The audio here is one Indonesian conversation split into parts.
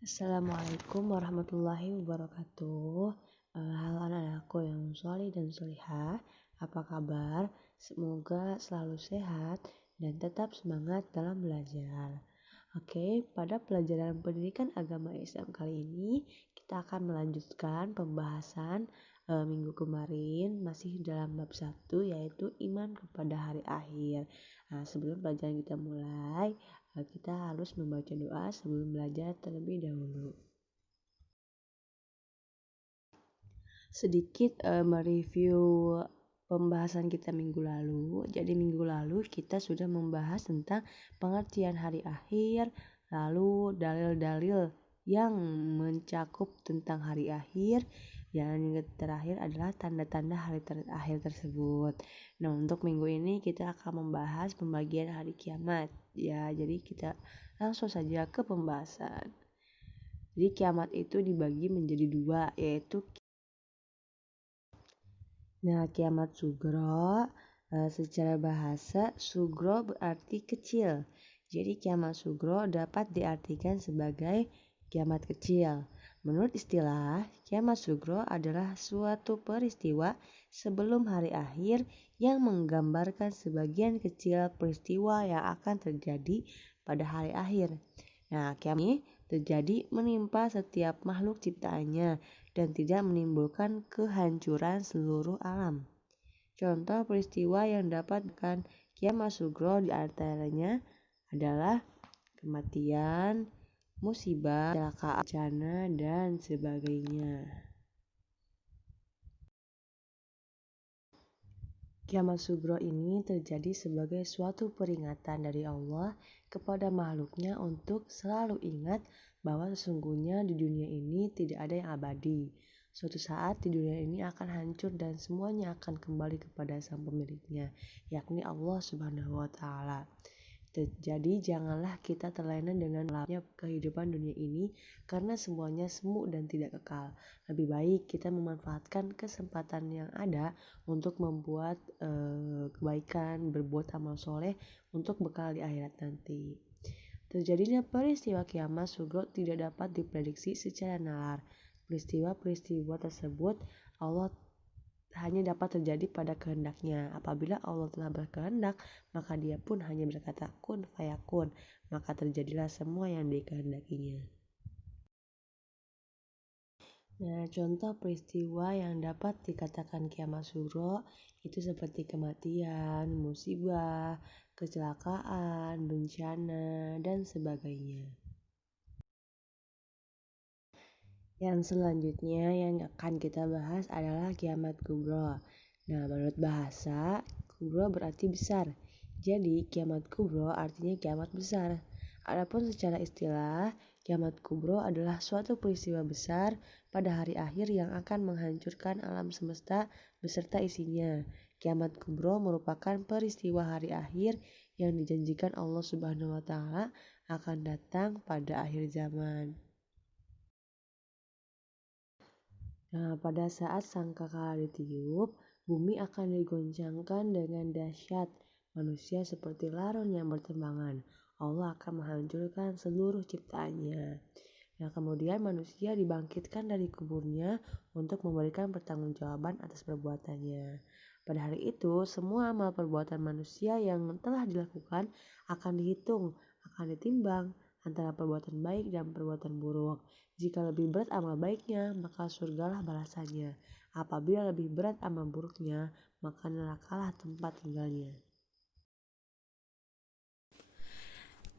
Assalamualaikum warahmatullahi wabarakatuh. Halo anak-anakku yang sholih dan sholihah, apa kabar? Semoga selalu sehat dan tetap semangat dalam belajar. Oke, pada pelajaran pendidikan agama Islam kali ini kita akan melanjutkan pembahasan minggu kemarin masih dalam bab 1 yaitu iman kepada hari akhir. Nah, sebelum pelajaran kita mulai, kita harus membaca doa sebelum belajar terlebih dahulu. Sedikit mereview pembahasan kita minggu lalu. Jadi minggu lalu kita sudah membahas tentang pengertian hari akhir, lalu dalil-dalil yang mencakup tentang hari akhir. Yang terakhir adalah tanda-tanda hari akhir tersebut. Nah, untuk minggu ini kita akan membahas pembagian hari kiamat. Ya, jadi kita langsung saja ke pembahasan. Jadi kiamat itu dibagi menjadi dua, yaitu kiamat sugro. Secara bahasa, sugro berarti kecil. Jadi kiamat sugro dapat diartikan sebagai kiamat kecil. Menurut istilah, kiamat sugro adalah suatu peristiwa sebelum hari akhir yang menggambarkan sebagian kecil peristiwa yang akan terjadi pada hari akhir. Nah, kiamat ini terjadi menimpa setiap makhluk ciptaannya dan tidak menimbulkan kehancuran seluruh alam. Contoh peristiwa yang dapatkan kiamat sugro diantaranya adalah kematian, musibah, kecelakaan, bencana, dan sebagainya. Kiamat sugro ini terjadi sebagai suatu peringatan dari Allah kepada makhluknya untuk selalu ingat bahwa sesungguhnya di dunia ini tidak ada yang abadi. Suatu saat di dunia ini akan hancur dan semuanya akan kembali kepada sang pemiliknya, yakni Allah Subhanahu wa Ta'ala. Jadi janganlah kita terlena dengan gelapnya kehidupan dunia ini karena semuanya semu dan tidak kekal. Lebih baik kita memanfaatkan kesempatan yang ada untuk membuat kebaikan, berbuat amal soleh untuk bekal di akhirat nanti. Terjadinya peristiwa kiamat sugro tidak dapat diprediksi secara nalar. Peristiwa-peristiwa tersebut Allah hanya dapat terjadi pada kehendaknya. Apabila Allah telah berkehendak, maka dia pun hanya berkata kun fayakun, maka terjadilah semua yang dikehendakinya. Nah, contoh peristiwa yang dapat dikatakan kiamat sugro itu seperti kematian, musibah, kecelakaan, bencana, dan sebagainya. Yang selanjutnya yang akan kita bahas adalah kiamat kubro. Nah, menurut bahasa, kubro berarti besar. Jadi, kiamat kubro artinya kiamat besar. Adapun secara istilah, kiamat kubro adalah suatu peristiwa besar pada hari akhir yang akan menghancurkan alam semesta beserta isinya. Kiamat kubro merupakan peristiwa hari akhir yang dijanjikan Allah Subhanahu wa Ta'ala akan datang pada akhir zaman. Nah, pada saat sangkakala ditiup, bumi akan digoncangkan dengan dahsyat. Manusia seperti larun yang berterbangan. Allah akan menghancurkan seluruh ciptaannya. Nah, kemudian manusia dibangkitkan dari kuburnya untuk memberikan pertanggungjawaban atas perbuatannya. Pada hari itu, semua amal perbuatan manusia yang telah dilakukan akan dihitung, akan ditimbang antara perbuatan baik dan perbuatan buruk. Jika lebih berat amal baiknya, maka surgalah balasannya. Apabila lebih berat amal buruknya, maka nerakalah tempat tinggalnya.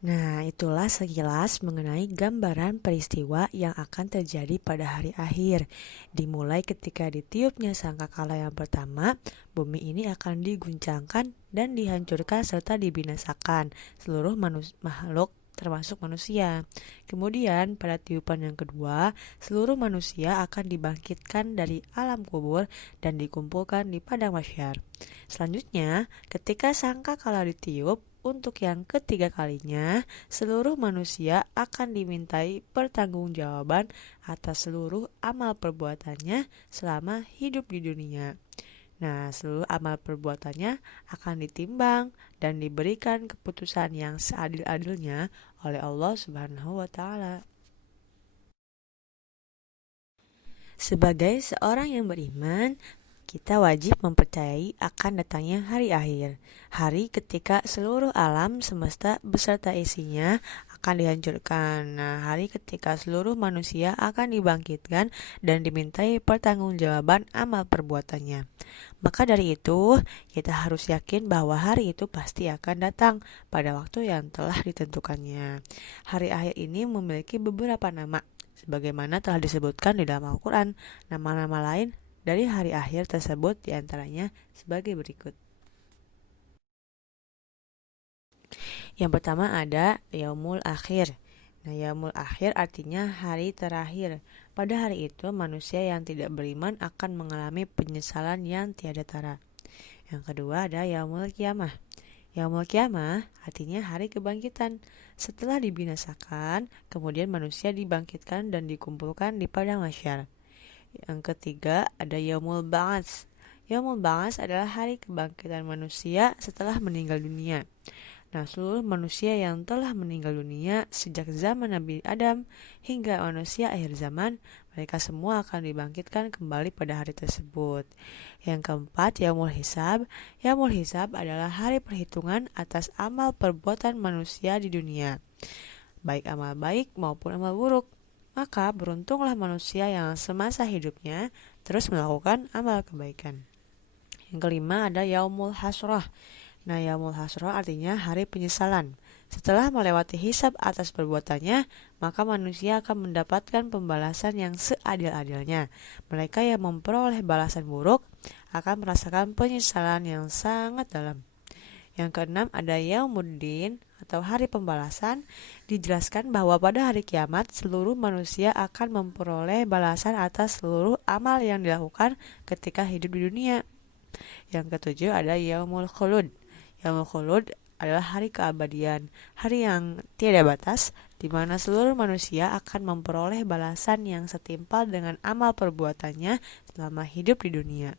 Nah, itulah sekilas mengenai gambaran peristiwa yang akan terjadi pada hari akhir. Dimulai ketika ditiupnya sangkakala yang pertama, bumi ini akan diguncangkan dan dihancurkan serta dibinasakan seluruh makhluk termasuk manusia. Kemudian pada tiupan yang kedua, seluruh manusia akan dibangkitkan dari alam kubur dan dikumpulkan di padang mahsyar. Selanjutnya, ketika sangkakala ditiup, untuk yang ketiga kalinya, seluruh manusia akan dimintai pertanggungjawaban atas seluruh amal perbuatannya selama hidup di dunia. Nah, seluruh amal perbuatannya akan ditimbang dan diberikan keputusan yang seadil-adilnya oleh Allah Subhanahu wa Ta'ala. Sebagai seorang yang beriman, kita wajib mempercayai akan datangnya hari akhir, hari ketika seluruh alam semesta beserta isinya akan dihancurkan. Nah, hari ketika seluruh manusia akan dibangkitkan dan dimintai pertanggungjawaban amal perbuatannya. Maka dari itu, kita harus yakin bahwa hari itu pasti akan datang pada waktu yang telah ditentukannya. Hari akhir ini memiliki beberapa nama, sebagaimana telah disebutkan di dalam Al-Quran. Nama-nama lain dari hari akhir tersebut diantaranya sebagai berikut. Yang pertama ada Yaumul Akhir. Nah, Yaumul Akhir artinya hari terakhir. Pada hari itu, manusia yang tidak beriman akan mengalami penyesalan yang tiada tara. Yang kedua ada Yaumul Kiamah. Yaumul Kiamah artinya hari kebangkitan. Setelah dibinasakan, kemudian manusia dibangkitkan dan dikumpulkan di padang mahsyar. Yang ketiga ada Yaumul Ba'ats. Yaumul Ba'ats adalah hari kebangkitan manusia setelah meninggal dunia. Nah, seluruh manusia yang telah meninggal dunia sejak zaman Nabi Adam hingga manusia akhir zaman, mereka semua akan dibangkitkan kembali pada hari tersebut. Yang keempat, Yaumul Hisab. Yaumul Hisab adalah hari perhitungan atas amal perbuatan manusia di dunia, baik amal baik maupun amal buruk. Maka beruntunglah manusia yang semasa hidupnya terus melakukan amal kebaikan. Yang kelima ada Yaumul Hasrah. Nah, Yaumul Hasrah artinya hari penyesalan. Setelah melewati hisab atas perbuatannya, maka manusia akan mendapatkan pembalasan yang seadil-adilnya. Mereka yang memperoleh balasan buruk akan merasakan penyesalan yang sangat dalam. Yang keenam ada Yaumuddin atau hari pembalasan. Dijelaskan bahwa pada hari kiamat seluruh manusia akan memperoleh balasan atas seluruh amal yang dilakukan ketika hidup di dunia. Yang ketujuh ada Yaumul Khulud. Yaumul Khulud adalah hari keabadian, hari yang tiada batas, di mana seluruh manusia akan memperoleh balasan yang setimpal dengan amal perbuatannya selama hidup di dunia.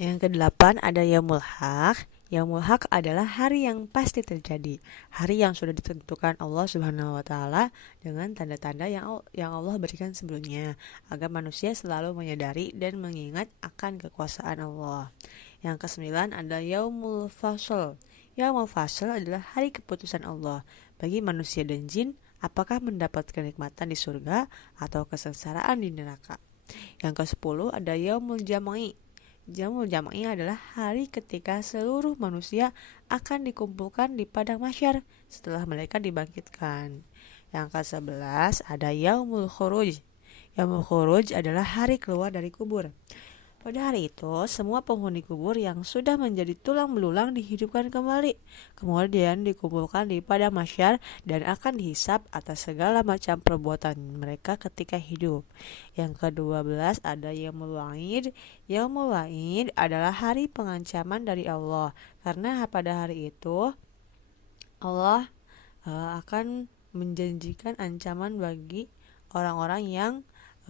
Yang kedelapan ada Yaumul Haq. Yaumul Haq adalah hari yang pasti terjadi, hari yang sudah ditentukan Allah Subhanahu wa taala dengan tanda-tanda yang Allah berikan sebelumnya, agar manusia selalu menyadari dan mengingat akan kekuasaan Allah. Yang kesembilan ada Yaumul Fasl. Yaumul Fasl adalah hari keputusan Allah bagi manusia dan jin, apakah mendapat kenikmatan di surga atau kesengsaraan di neraka. Yang ke-10 ada Yaumul Jam'i. Yaumul Jam'i adalah hari ketika seluruh manusia akan dikumpulkan di padang mahsyar setelah mereka dibangkitkan. Yang ke-11 ada Yaumul Khuruj. Yaumul Khuruj adalah hari keluar dari kubur. Pada hari itu, semua penghuni kubur yang sudah menjadi tulang belulang dihidupkan kembali, kemudian dikumpulkan di padang mahsyar dan akan dihisab atas segala macam perbuatan mereka ketika hidup. Yang ke-12 ada Yaumul Wa'id. Yaumul Wa'id adalah hari pengancaman dari Allah, karena pada hari itu Allah akan menjanjikan ancaman bagi orang-orang yang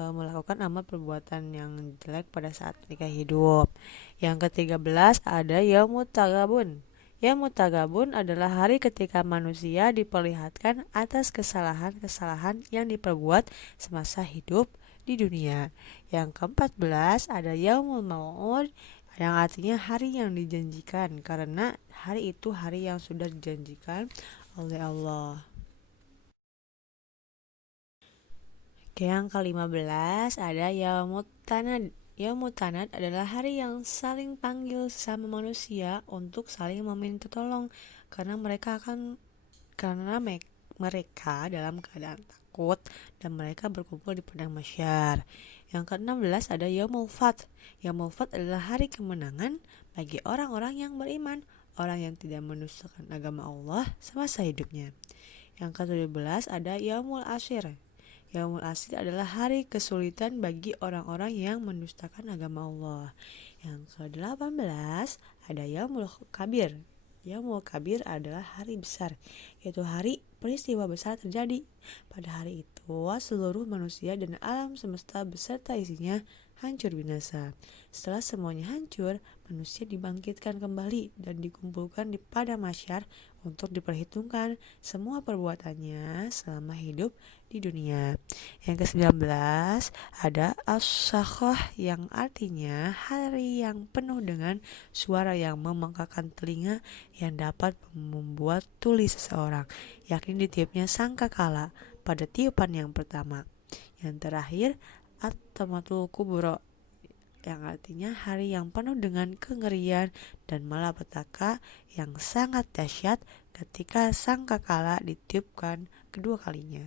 melakukan amal perbuatan yang jelek pada saat mereka hidup. Yang ke-13 ada Yaumut Tagabun. Yaumut Tagabun adalah hari ketika manusia diperlihatkan atas kesalahan-kesalahan yang diperbuat semasa hidup di dunia. Yang ke-14 ada Yaumul Mau'ud, yang artinya hari yang dijanjikan, karena hari itu hari yang sudah dijanjikan oleh Allah. Yang ke-15 ada Yaumut Tanad. Yaumut Tanad adalah hari yang saling panggil sesama manusia untuk saling meminta tolong, karena mereka dalam keadaan takut dan mereka berkumpul di padang mahsyar. Yang ke-16 ada Yaumul Fath. Yaumul Fath adalah hari kemenangan bagi orang-orang yang beriman, orang yang tidak mendustakan agama Allah semasa hidupnya. Yang ke-17 ada Yaumul Ashir. Yaumul Ashir adalah hari kesulitan bagi orang-orang yang mendustakan agama Allah. Yang ke-18 ada Yaumul Kabir. Yaumul Kabir adalah hari besar, yaitu hari peristiwa besar terjadi. Pada hari itu, seluruh manusia dan alam semesta beserta isinya hancur binasa. Setelah semuanya hancur, manusia dibangkitkan kembali dan dikumpulkan di padang mahsyar untuk diperhitungkan semua perbuatannya selama hidup di dunia. Yang ke-19 ada as-sakhah yang artinya hari yang penuh dengan suara yang memengkakkan telinga yang dapat membuat tuli seseorang, yakni ditiupnya sangkakala pada tiupan yang pertama. Yang terakhir at-tamatul kubro yang artinya hari yang penuh dengan kengerian dan malapetaka yang sangat dahsyat ketika sangkakala ditiupkan kedua kalinya.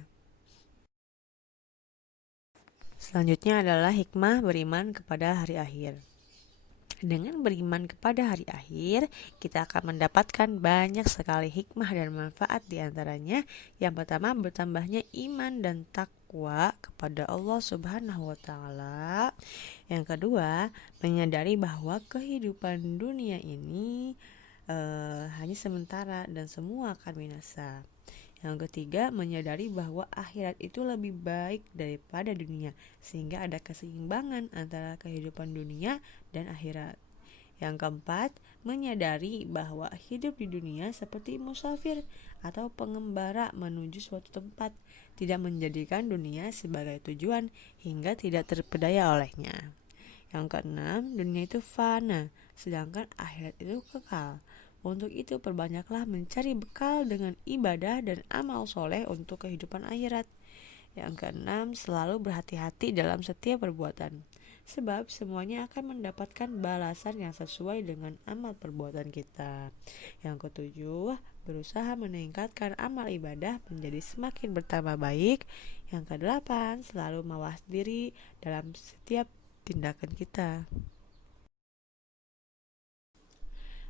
Selanjutnya adalah hikmah beriman kepada hari akhir. Dengan beriman kepada hari akhir, kita akan mendapatkan banyak sekali hikmah dan manfaat di antaranya. Yang pertama, bertambahnya iman dan takwa kepada Allah Subhanahu wa taala. Yang kedua, menyadari bahwa kehidupan dunia ini hanya sementara dan semua akan binasa. Yang ketiga, menyadari bahwa akhirat itu lebih baik daripada dunia, sehingga ada keseimbangan antara kehidupan dunia dan akhirat. Yang keempat, menyadari bahwa hidup di dunia seperti musafir atau pengembara menuju suatu tempat, tidak menjadikan dunia sebagai tujuan hingga tidak terpedaya olehnya. Yang keenam, dunia itu fana, sedangkan akhirat itu kekal. Untuk itu perbanyaklah mencari bekal dengan ibadah dan amal soleh untuk kehidupan akhirat. Yang keenam, selalu berhati-hati dalam setiap perbuatan, sebab semuanya akan mendapatkan balasan yang sesuai dengan amal perbuatan kita. Yang ketujuh, berusaha meningkatkan amal ibadah menjadi semakin bertambah baik. Yang kedelapan, selalu mawas diri dalam setiap tindakan kita.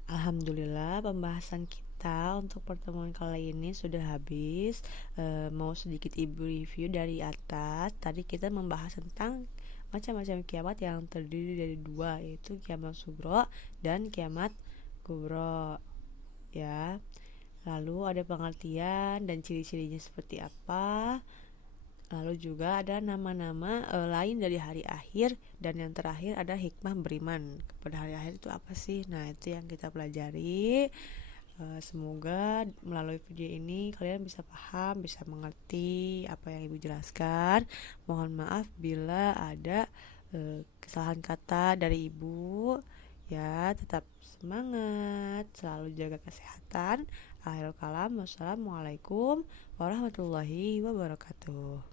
Alhamdulillah, pembahasan kita untuk pertemuan kali ini sudah habis. Mau sedikit ibu review dari atas. Tadi kita membahas tentang macam-macam kiamat yang terdiri dari dua, yaitu kiamat sugro dan kiamat kubro, ya. Lalu ada pengertian dan ciri-cirinya seperti apa. Lalu juga ada nama-nama lain dari hari akhir. Dan yang terakhir ada hikmah beriman kepada hari akhir itu apa sih. Nah, itu yang kita pelajari. Semoga melalui video ini kalian bisa paham, bisa mengerti apa yang ibu jelaskan. Mohon maaf bila ada kesalahan kata dari ibu. Ya, tetap semangat, selalu jaga kesehatan. Akhirul kalam, wassalamualaikum warahmatullahi wabarakatuh.